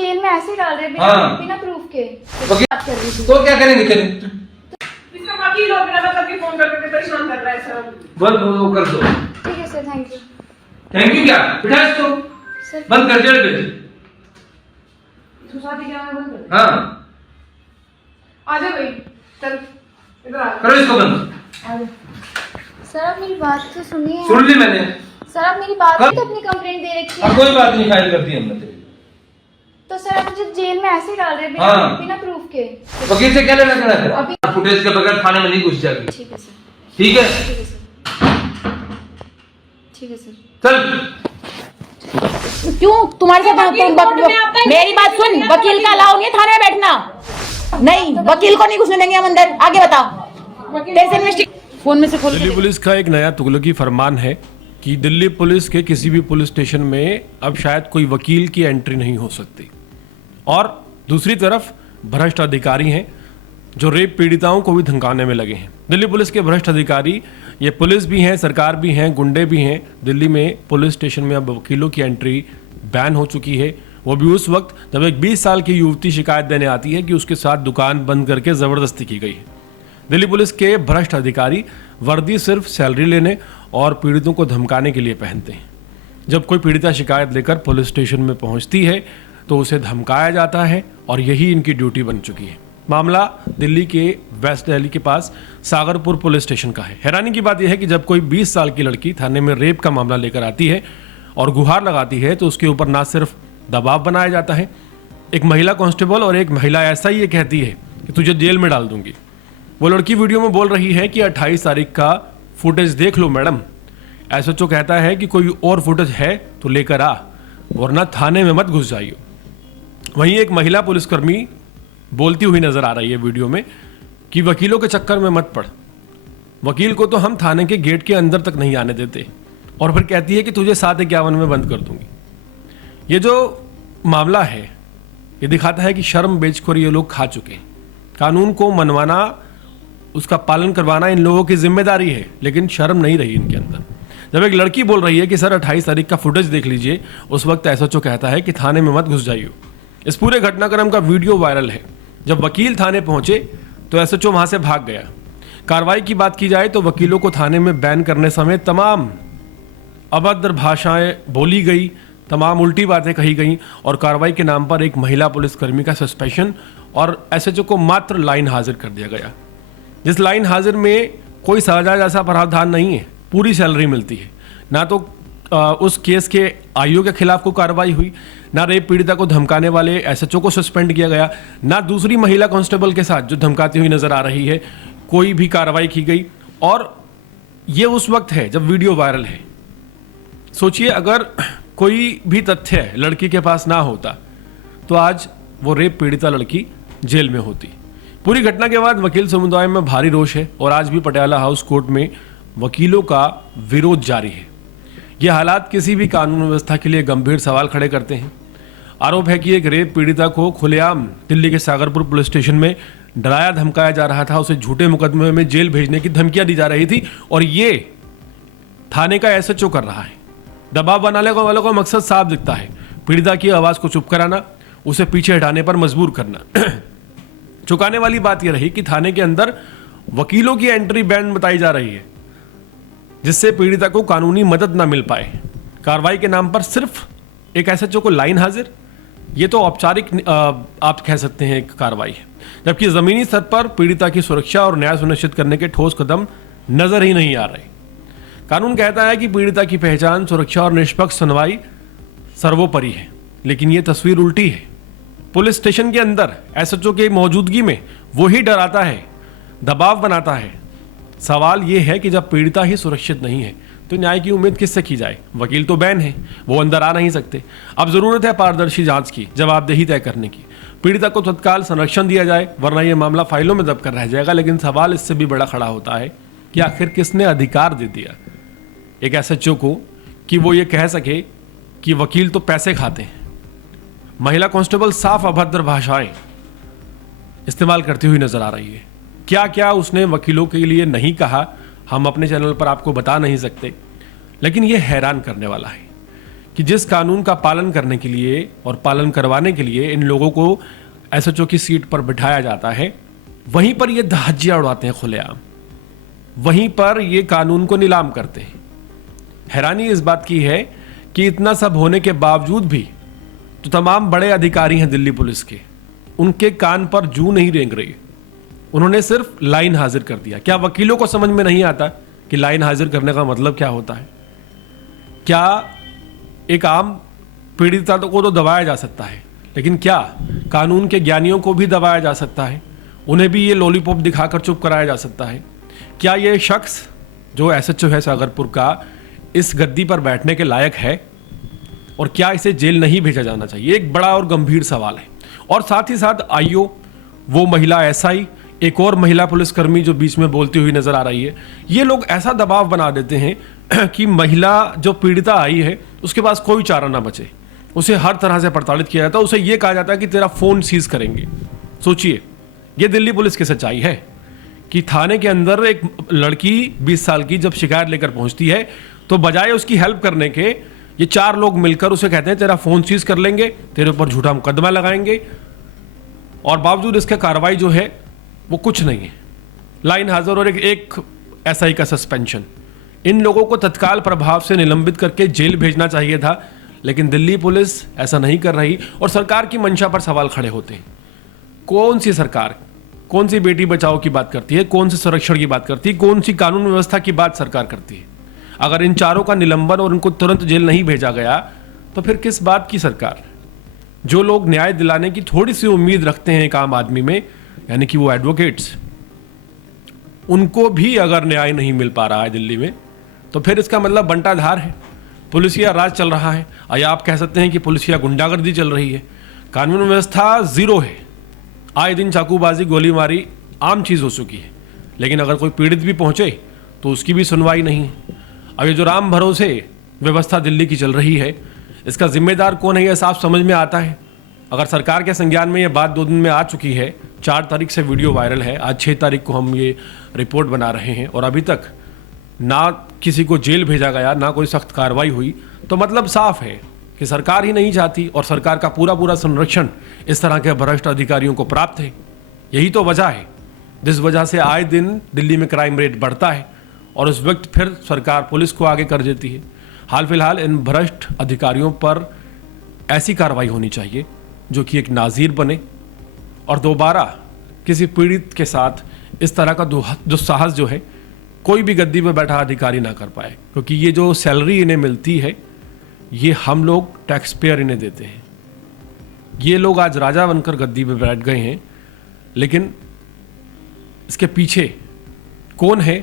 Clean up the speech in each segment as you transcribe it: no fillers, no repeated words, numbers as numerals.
Jail में ऐसे ही डाल रहे हैं बिना प्रूफ के। बात कर रही थी तो क्या करेंगे? इसका वकील हो बिना मतलब कि फोन करके परेशान कर रहा है सर। बंद वो कर दो। ठीक है sir, thank you. Thank you क्या? बिठा इसको, सर बंद कर जेल भेज। इसको शादी क्या बंद कर। हाँ आ जा भाई, चल इधर आ। करो इसको बंद। आ जा। सर आप मेरी बात तो सुनिए। सुन ली मैंने। सर आप मेरी बात तो अपनी कंप्लेंट दे रखी है। कोई बात नहीं, फाइल करती है हमने। तो सर आप मुझे जेल में ऐसे ही डाल रहे हैं बिना प्रूफ के। वकील से क्या लेना देना तेरा? फुटेज के बगैर थाने में नहीं घुस जाएगी। ठीक है सर। ठीक है, ठीक है सर। ठीक है सर। चल। क्यों तुम्हारे साथ? मेरी बात सुन, वकील का अलाउ नहीं है थाने में बैठना। नहीं, वकील को नहीं घुसने देंगे हम अंदर। आगे बताओ। तेरे से इन्वेस्टिगेशन फोन में से खोल। दिल्ली पुलिस का एक नया तुगलकी फरमान है कि दिल्ली पुलिस के किसी भी पुलिस स्टेशन में अब शायद कोई वकील की एंट्री नहीं हो सकती। और दूसरी तरफ भ्रष्ट अधिकारी हैं जो रेप पीड़िताओं को भी धमकाने में लगे हैं। दिल्ली पुलिस के भ्रष्ट अधिकारी, ये पुलिस भी हैं, सरकार भी हैं, गुंडे भी हैं। दिल्ली में पुलिस स्टेशन में अब वकीलों की एंट्री बैन हो चुकी है। वो भी उस वक्त जब एक 20 साल की युवती शिकायत देने आती है कि उसके साथ दुकान बंद करके ज़बरदस्ती की गई है। दिल्ली पुलिस के भ्रष्ट अधिकारी वर्दी सिर्फ सैलरी लेने और पीड़ितों को धमकाने के लिए पहनते हैं। जब कोई पीड़िता शिकायत लेकर पुलिस स्टेशन में पहुंचती है तो उसे धमकाया जाता है और यही इनकी ड्यूटी बन चुकी है। मामला दिल्ली के वेस्ट दिल्ली के पास सागरपुर पुलिस स्टेशन का है। हैरानी की बात यह है कि जब कोई 20 साल की लड़की थाने में रेप का मामला लेकर आती है और गुहार लगाती है तो उसके ऊपर ना सिर्फ दबाव बनाया जाता है, एक महिला कांस्टेबल और एक महिला एसआई ये कहती है कि तुझे जेल में डाल दूंगी। वो लड़की वीडियो में बोल रही है कि 28 तारीख का फुटेज देख लो मैडम। एसएचओ कहता है कि कोई और फुटेज है तो लेकर आ, वरना थाने में मत घुस जाइयो। वहीं एक महिला पुलिसकर्मी बोलती हुई नजर आ रही है वीडियो में कि वकीलों के चक्कर में मत पड़, वकील को तो हम थाने के गेट के अंदर तक नहीं आने देते। और फिर कहती है कि तुझे 751 में बंद कर दूंगी। ये जो मामला है ये दिखाता है कि शर्म बेचकर ये लोग खा चुके हैं। कानून को मनवाना, उसका पालन करवाना इन लोगों की जिम्मेदारी है, लेकिन शर्म नहीं रही इनके अंदर। जब एक लड़की बोल रही है कि सर 28 तारीख का फुटेज देख लीजिए, उस वक्त एसएचओ कहता है कि थाने में मत घुस जाइए। इस पूरे घटनाक्रम का वीडियो वायरल है। जब वकील थाने पहुंचे तो एसएचओ वहां से भाग गया। कार्रवाई की बात की जाए तो वकीलों को थाने में बैन करने समेत तमाम अभद्र भाषाएं बोली गई, तमाम उल्टी बातें कही गई और कार्रवाई के नाम पर एक महिला पुलिसकर्मी का सस्पेंशन और एसएचओ को मात्र लाइन हाजिर कर दिया गया। जिस लाइन हाजिर में कोई सजा जैसा प्रावधान नहीं है, पूरी सैलरी मिलती है। ना तो उस केस के आईओ के खिलाफ कोई कार्रवाई हुई, ना रेप पीड़िता को धमकाने वाले एसएचओ को सस्पेंड किया गया, ना दूसरी महिला कांस्टेबल के साथ जो धमकाती हुई नजर आ रही है कोई भी कार्रवाई की गई। और ये उस वक्त है जब वीडियो वायरल है। सोचिए अगर कोई भी तथ्य लड़की के पास ना होता तो आज वो रेप पीड़िता लड़की जेल में होती। पूरी घटना के बाद वकील समुदाय में भारी रोष है और आज भी पटियाला हाउस कोर्ट में वकीलों का विरोध जारी है। ये हालात किसी भी कानून व्यवस्था के लिए गंभीर सवाल खड़े करते हैं। आरोप है कि एक रेप पीड़िता को खुलेआम दिल्ली के सागरपुर पुलिस स्टेशन में डराया धमकाया जा रहा था, उसे झूठे मुकदमे में जेल भेजने की धमकियां दी जा रही थी और ये थाने का एसएचओ कर रहा है। दबाव बनाने वालों का मकसद साफ दिखता है, पीड़िता की आवाज को चुप कराना, उसे पीछे हटाने पर मजबूर करना। चुकाने वाली बात यह रही कि थाने के अंदर वकीलों की एंट्री बैन बताई जा रही है, जिससे पीड़िता को कानूनी मदद ना मिल पाए। कार्रवाई के नाम पर सिर्फ एक एसएचओ को लाइन हाजिर, ये तो औपचारिक आप कह सकते हैं एक कार्रवाई है, जबकि जमीनी स्तर पर पीड़िता की सुरक्षा और न्याय सुनिश्चित करने के ठोस कदम नजर ही नहीं आ रहे। कानून कहता है कि पीड़िता की पहचान, सुरक्षा और निष्पक्ष सुनवाई सर्वोपरि है, लेकिन ये तस्वीर उल्टी है। पुलिस स्टेशन के अंदर एसएचओ की मौजूदगी में वो ही डराता है, दबाव बनाता है। सवाल ये है कि जब पीड़िता ही सुरक्षित नहीं है तो न्याय की उम्मीद किससे की जाए? वकील तो बैन है, वो अंदर आ नहीं सकते। अब जरूरत है पारदर्शी जांच की, जवाबदेही तय करने की। पीड़िता को तत्काल संरक्षण दिया जाए, वरना यह मामला फाइलों में दब कर रह जाएगा। लेकिन सवाल इससे भी बड़ा खड़ा होता है कि आखिर किसने अधिकार दे दिया एक एसएचओ को कि वो ये कह सके कि वकील तो पैसे खाते हैं। महिला कांस्टेबल साफ अभद्र भाषाएं इस्तेमाल करती हुई नजर आ रही है। क्या क्या उसने वकीलों के लिए नहीं कहा हम अपने चैनल पर आपको बता नहीं सकते, लेकिन यह हैरान करने वाला है कि जिस कानून का पालन करने के लिए और पालन करवाने के लिए इन लोगों को एसएचओ की सीट पर बिठाया जाता है, वहीं पर ये धज्जियां उड़ाते हैं खुलेआम, वहीं पर ये कानून को नीलाम करते हैं। हैरानी इस बात की है कि इतना सब होने के बावजूद भी जो तमाम बड़े अधिकारी हैं दिल्ली पुलिस के, उनके कान पर जू नहीं रेंग रही। उन्होंने सिर्फ लाइन हाजिर कर दिया। क्या वकीलों को समझ में नहीं आता कि लाइन हाजिर करने का मतलब क्या होता है? क्या एक आम पीड़िता को तो दबाया जा सकता है, लेकिन क्या कानून के ज्ञानियों को भी दबाया जा सकता है? उन्हें भी ये लॉलीपॉप दिखाकर चुप कराया जा सकता है? क्या ये शख्स जो एसएचओ है सागरपुर का इस गद्दी पर बैठने के लायक है? और क्या इसे जेल नहीं भेजा जाना चाहिए? एक बड़ा और गंभीर सवाल है। और साथ ही साथ आईओ, वो महिला एसआई, एक और महिला पुलिसकर्मी जो बीच में बोलती हुई नजर आ रही है, ये लोग ऐसा दबाव बना देते हैं कि महिला जो पीड़िता आई है उसके पास कोई चारा ना बचे, उसे हर तरह से प्रताड़ित किया जाता है। उसे ये कहा जाता है कि तेरा फोन सीज करेंगे। सोचिए, ये दिल्ली पुलिस की सच्चाई है कि थाने के अंदर एक लड़की 20 साल की जब शिकायत लेकर पहुंचती है तो बजाय उसकी हेल्प करने के ये 4 लोग मिलकर उसे कहते हैं तेरा फोन सीज कर लेंगे, तेरे ऊपर झूठा मुकदमा लगाएंगे, और बावजूद इसका कार्रवाई जो है वो कुछ नहीं है। लाइन हाजिर और एक एसआई का सस्पेंशन। इन लोगों को तत्काल प्रभाव से निलंबित करके जेल भेजना चाहिए था, लेकिन दिल्ली पुलिस ऐसा नहीं कर रही और सरकार की मंशा पर सवाल खड़े होते हैं। कौन सी सरकार, कौन सी बेटी बचाओ की बात करती है, कौन सी संरक्षण की बात करती है, कौन सी कानून व्यवस्था की बात सरकार करती है? अगर इन चारों का निलंबन और उनको तुरंत जेल नहीं भेजा गया तो फिर किस बात की सरकार? जो लोग न्याय दिलाने की थोड़ी सी उम्मीद रखते हैं एक आम आदमी में, यानी कि वो एडवोकेट्स, उनको भी अगर न्याय नहीं मिल पा रहा है दिल्ली में, तो फिर इसका मतलब बंटाधार है, पुलिसिया राज चल रहा है, या आप कह सकते हैं कि पुलिसिया गुंडागर्दी चल रही है। कानून व्यवस्था जीरो है। आए दिन चाकूबाजी, गोलीमारी आम चीज़ हो चुकी है। लेकिन अगर कोई पीड़ित भी पहुंचे तो उसकी भी सुनवाई नहीं है। अब ये जो राम भरोसे व्यवस्था दिल्ली की चल रही है, इसका जिम्मेदार कौन है, यह साफ समझ में आता है। अगर सरकार के संज्ञान में ये बात 2 दिन में आ चुकी है, 4 तारीख से वीडियो वायरल है, आज 6 तारीख को हम ये रिपोर्ट बना रहे हैं, और अभी तक ना किसी को जेल भेजा गया, ना कोई सख्त कार्रवाई हुई, तो मतलब साफ है कि सरकार ही नहीं चाहती और सरकार का पूरा संरक्षण इस तरह के भ्रष्ट अधिकारियों को प्राप्त है। यही तो वजह है जिस वजह से आए दिन दिल्ली में क्राइम रेट बढ़ता है और उस वक्त फिर सरकार पुलिस को आगे कर देती है। हाल फिलहाल इन भ्रष्ट अधिकारियों पर ऐसी कार्रवाई होनी चाहिए जो कि एक नाज़ीर बने और दोबारा किसी पीड़ित के साथ इस तरह का दुस्साहस जो है कोई भी गद्दी में बैठा अधिकारी ना कर पाए, क्योंकि ये जो सैलरी इन्हें मिलती है ये हम लोग टैक्स पेयर इन्हें देते हैं। ये लोग आज राजा बनकर गद्दी में बैठ गए हैं, लेकिन इसके पीछे कौन है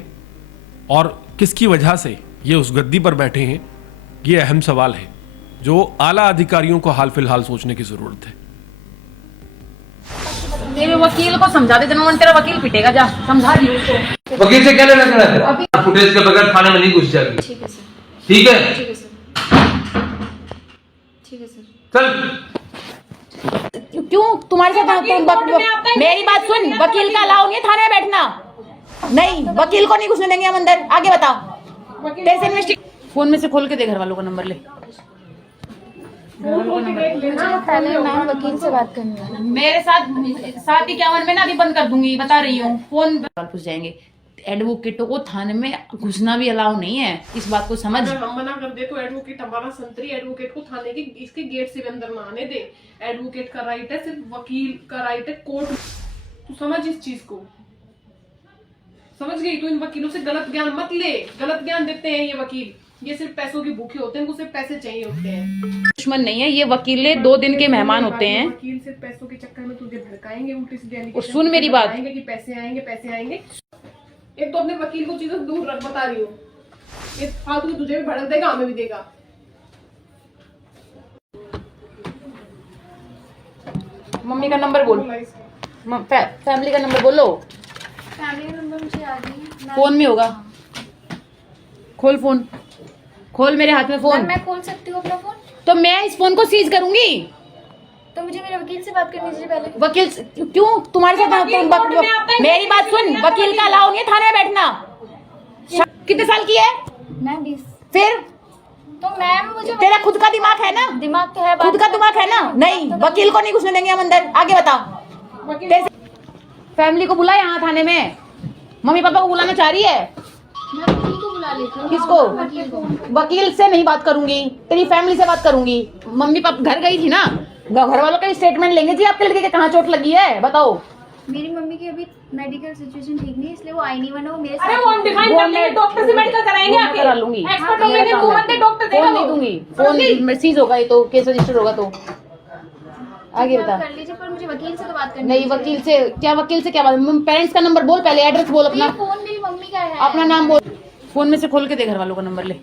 और किसकी वजह से ये उस गद्दी पर बैठे हैं, ये अहम सवाल है जो आला अधिकारियों को हाल फिलहाल सोचने की जरूरत है। तेरे वकील को समझा दे, जनमन तेरा वकील पिटेगा, जा समझा दी उसको। वकील से क्या लेना देना तेरा? फुटेज के बगैर थाने में नहीं घुस जाएगी। ठीक है सर। ठीक है, ठीक है सर। ठीक है सर। चल। क्यों तुम्हारे साथ मेरी बात सुन, वकील का अलाउ नहीं है थाने में बैठना। नहीं, वकील को नहीं घुसने देंगे हम अंदर। आगे बता। तेरे से इन्वेस्टिगेट, फोन में से खोल के दे, घर वालों का नंबर ले। मुझे पहले मैम वकील से बात करनी है। मेरे साथ 751 में ना अभी बंद कर दूंगी, बता रही हूँ। फोन पूछ जाएंगे। एडवोकेटों को थाने में घुसना भी अलाउ नहीं है, इस बात को समझ। अगर हम मना कर दे तो एडवोकेट, हमारा संतरी एडवोकेट को थाने के इसके गेट से भी अंदर ना आने दे। एडवोकेट का राइट है, सिर्फ वकील का राइट है कोर्ट। तू समझ इस चीज को, समझ गई? तू इन वकीलों से गलत ज्ञान मत ले। गलत ज्ञान देते हैं ये वकील, ये सिर्फ पैसों के भूखे होते हैं, इनको सिर्फ पैसे चाहिए होते हैं। दुश्मन नहीं है ये वकील, 2 दिन के मेहमान होते हैं। वकील सिर्फ पैसों के चक्कर में तुझे भड़काएंगे, उल्टी सीधी और सुन मेरी बात, कि पैसे आएंगे पैसे आएंगे। एक तो अपने वकील को चीजों से दूर रख, बता रही हूँ। ये फालतू तुझे भी भड़क देगा, हमें भी देगा। मम्मी का नंबर बोल, फैमिली का नंबर बोलो। फैमिली नंबर मुझे याद नहीं। फोन में होगा, खोल फोन, खोल मेरे हाथ में फोन। मैं खोल सकती हूँ अपना फोन? तो मैं इस फोन को सीज करूंगी। तो मुझे मेरे वकील से बात करनी चाहिए पहले। वकील क्यों तुम्हारे साथ मेरी बात सुन, वकील का अलाउ नहीं है थाने में बैठना। कितने साल की है? मैं 20। फिर तो मैम मुझे तेरा खुद का दिमाग है ना? दिमाग तो है, खुद का दिमाग है ना? नहीं, वकील को नहीं घुसने देंगे हम अंदर। आगे बता। फैमिली को बुला यहाँ थाने में। मम्मी पापा को बुलाना चाह रही है? मैं वकील को बुला लेती हूँ। किसको? वकील से नहीं बात करूंगी, तेरी फैमिली से बात करूंगी। मम्मी पापा घर गई थी ना, घर वालों का स्टेटमेंट लेंगे जी आपके लड़के के कहाँ चोट लगी है, बताओ। मेरी मम्मी की अभी मेडिकल सिचुएशन ठीक नहीं है, इसलिए वो आई नहीं, वरना वो मेरे अरे साथ वो डिफाइन कर लेंगे, डॉक्टर से मेडिकल कराएंगे आके। करा लूंगी, एक्सपर्ट हो गए, 2 घंटे डॉक्टर देगा। फोन नहीं दूंगी, फोन सीज होगा ये तो, केस रजिस्टर होगा तो। आगे बता। कर लीजिए, पर मुझे वकील से तो बात करनी नहीं, वकील से क्या बात? पेरेंट्स का नंबर बोल, पहले एड्रेस बोल अपना, फोन मेरी मम्मी का है। अपना नाम बोल। फोन में से खोल के दे, घर वालों का नंबर ले।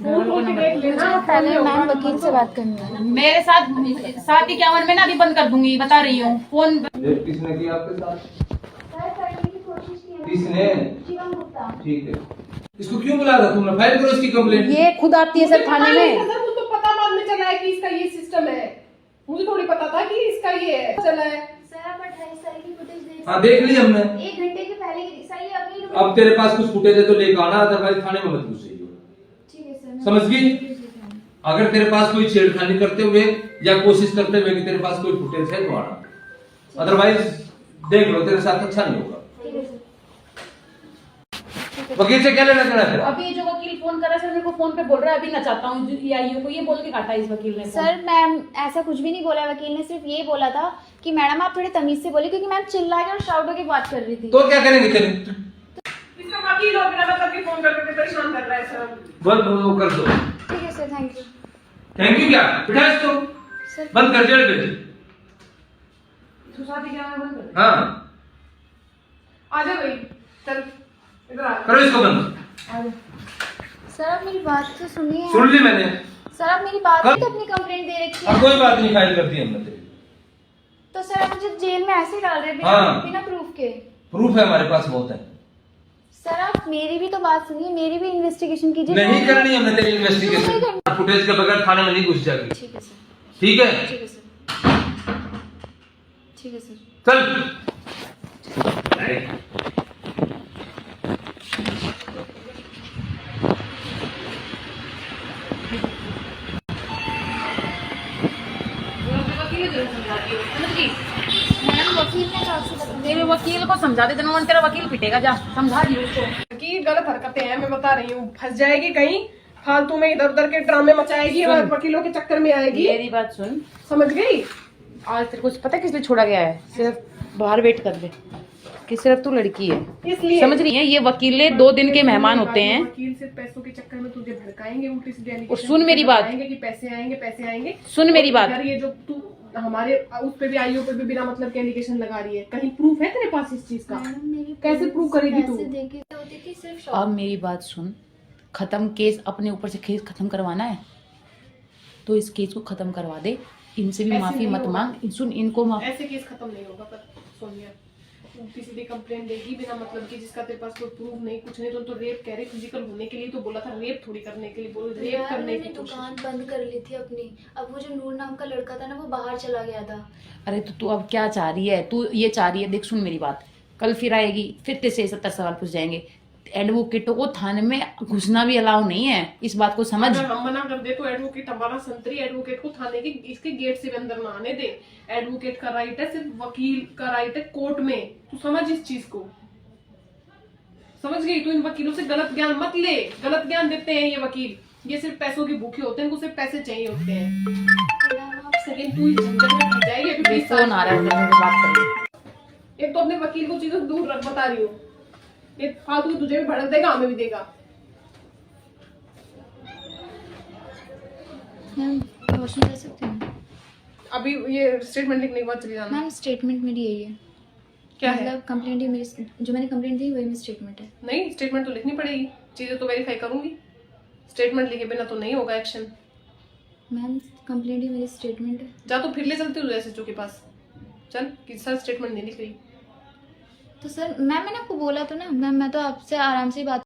पहले मैम वकील से बात करनी है। मेरे साथ 751 में ना अभी बंद कर दूंगी, बता रही हूँ। फोन किसने किया आपके साथ? किसने? ठीक है, इसको क्यों बुला रहा? तुमने फाइल करो इसकी कंप्लेंट। ये खुद आती है सर थाने में। मुझे तो पता बाद में चला है कि इसका ये सिस्टम है। मुझे थोड़ी पता था कि इसका ये चला है। सर आप 28 तारीख की फुटेज देख। हाँ देख ली हमने। 1 घंटे के पहले की सर, ये अभी अब तेरे पास कुछ फुटेज है तो लेकर आना, अदरवाइज थाने में मत घुसिए। ठीक है सर। समझ गई? अगर तेरे पास कोई छेड़खानी करते हुए या कोशिश करते हुए कि तेरे पास कोई फुटेज है तो आना, अदरवाइज देख लो तेरे साथ अच्छा नहीं होगा। ठीक है सर। वकील से क्या लेना देना तेरा? अभी जो वकील फोन कर रहा है सर, मेरे को फोन पे बोल रहा है, अभी ना चाहता हूँ ईआईओ को, ये बोल के काटा इस वकील ने फोन। सर मैम ऐसा कुछ भी नहीं बोला है, वकील ने सिर्फ ये बोला था कि मैडम आप थोड़े तमीज से बोले, क्योंकि मैम चिल्ला के और शाउट होकर बात कर रही थी। तो क्या करेंगे तेरे? इसका वकील और बिना मतलब कि फोन करके परेशान कर रहा है सर। बोल वो कर दो। ठीक है sir, thank you. Thank you क्या? बिठा इसको, सर बंद कर जेल भेज। सुसादी क्या बंद कर। हाँ आ जा भाई, चल इधर आ। करो इसको बंद। सर आप मेरी बात तो सुनिए। सुन ली मैंने। सर आप मेरी बात कर- तो अपनी कंप्लेंट दे रखी अब है। कोई बात नहीं, फाइल कर दी हमने तेरी। तो सर आप मुझे जेल में ऐसे ही डाल रहे हैं हाँ। बिना प्रूफ के। प्रूफ है हमारे पास, बहुत है। सर आप मेरी भी तो बात सुनिए, मेरी भी इन्वेस्टिगेशन कीजिए। नहीं करनी हमने तेरी इन्वेस्टिगेशन, फुटेज के बगैर थाने में नहीं घुस जाएगी। ठीक है सर। ठीक है, ठीक है सर। ठीक है सर। चल। मैम वकील ने कहा आपसे बता- तेरे वकील को समझा दे, तेरा तेरा वकील पिटेगा, जा समझा दी उसको। कि गलत हरकतें हैं, मैं बता रही हूँ। फंस जाएगी कहीं फालतू में, इधर उधर के ड्रामे मचाएगी और वकीलों के चक्कर में आएगी। मेरी बात सुन, समझ गई? आज तेरे को पता है किस लिए छोड़ा गया है? सिर्फ बाहर वेट कर दे कि सिर्फ तू लड़की है, इसलिए समझ रही है? ये वकीले 2 दिन के मेहमान होते हैं। वकील सिर्फ पैसों के चक्कर में तुझे भड़काएंगे, उल्टी सीधी allegation और सुन मेरी बात। लगाएंगे कि पैसे आएंगे पैसे आएंगे। सुन मेरी बात। यार ये जो तू हमारे उस पे भी आईओ पे भी बिना मतलब के एलिगेशन लगा रही है, कहीं प्रूफ है तेरे पास इस चीज का? मैडम मेरी कैसे प्रूव करेगी तू? पैसे देके होती थी सिर्फ शॉप। अब मेरी बात सुन, खत्म केस, अपने ऊपर से केस खत्म करवाना है तो इस केस को खत्म करवा दे, इनसे भी ऐसे माफी नहीं मत होगा। मांग। सुन, इनको ऐसे केस खत्म नहीं होगा। पर सोनिया उल्टी सीधी कंप्लेन देगी बिना मतलब कि, जिसका तेरे पास कोई प्रूफ नहीं कुछ नहीं। तो रेप कह रहे, फिजिकल होने के लिए तो बोला था, रेप थोड़ी करने के लिए बोल, रेप यार करने मैंने की कोशिश। दुकान बंद कर ली थी अपनी। अब वो जो नूर नाम का लड़का था ना, वो बाहर चला गया था। अरे तो तू अब क्या चाह रही है? तू ये चाह रही है, देख सुन मेरी बात, कल फिर आएगी, फिर तेरे से 70 सवाल पूछ जाएंगे। एडवोकेटों को थाने में घुसना भी अलाउ नहीं है, इस बात को समझ। अगर हम मना कर दे तो एडवोकेट, हमारा संतरी एडवोकेट को थाने के इसके गेट से भी अंदर ना आने दे। एडवोकेट का राइट है, सिर्फ वकील का राइट है कोर्ट में। तू समझ इस चीज को, समझ गई? तू इन वकीलों से गलत ज्ञान मत ले। गलत ज्ञान देते हैं ये वकील, ये सिर्फ पैसों के भूखे होते हैं, इनको सिर्फ पैसे चाहिए होते हैं। मैडम आप सेकंड तू इस झंझट में फंस जाएगी। अभी मेरे फोन आ रहा है, उधर मुझे बात कर ले। एक तो अपने वकील को चीजों से दूर रख, बता रही हूँ। ये फालतू तुझे भी भड़क देगा, हमें भी देगा। मैम वॉशरूम जा सकते हैं? अभी ये स्टेटमेंट लिखने के बाद चली जाना। मैम स्टेटमेंट मेरी यही है। क्या है? मतलब कंप्लेंट ही मेरी, जो मैंने कंप्लेंट दी वही मेरी स्टेटमेंट है। नहीं, स्टेटमेंट तो लिखनी पड़ेगी, चीजें तो वेरीफाई करूंगी। स्टेटमेंट लिखे बिना तो नहीं होगा एक्शन। मैम कंप्लेंट ही मेरी स्टेटमेंट है। जा तो फिर ले चलती हूँ एसएचओ के पास, चल कि सर स्टेटमेंट नहीं लिख रही। तो सर मैम मैंने आपको बोला तो ना मैम, मैं तो आपसे आराम से ही बात